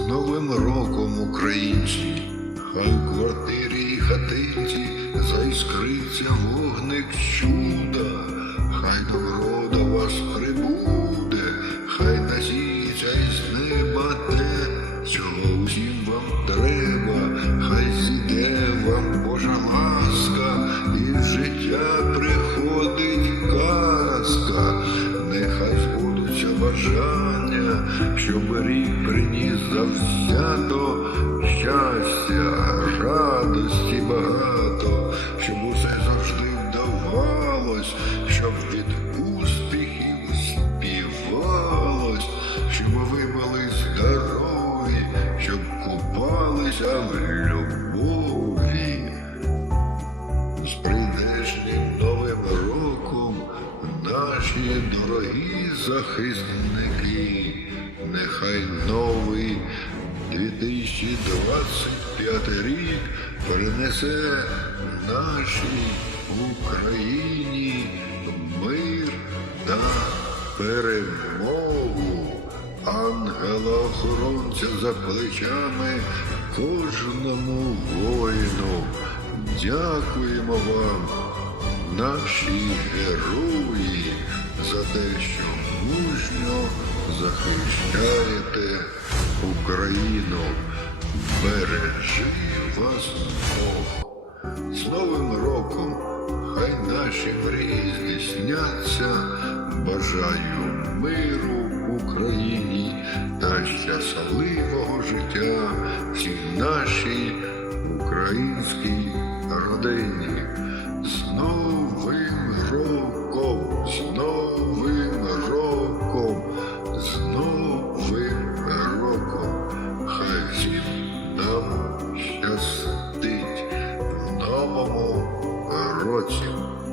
Новим роком, українці, хай в квартирі і хатинці заіскриться вогник чуда, хай добро до вас прибуде, хай насіється із неба те, чого усім вам треба, хай зійде вам Божа ласка, і в життя приходить казка, нехай збудуться бажання, щоб рік приніс завзято щастя, радості багато, щоб усе завжди вдавалось, щоб від успіхів співалось, щоб ви були здорові, щоб купалися в любові. З прийдешнім новим роком наші дорогі захисники, нехай новий 2025 рік принесе нашій Україні мир та перемогу. Ангела-охоронця за плечами кожному воїну. Дякуємо вам, наші герої, за те, що мужньо захищаєте Україну. Бережи вас Бог. З Новим роком хай наші мрії здійсняться. Бажаю миру Україні та щасливого життя всій нашій українській родині. років.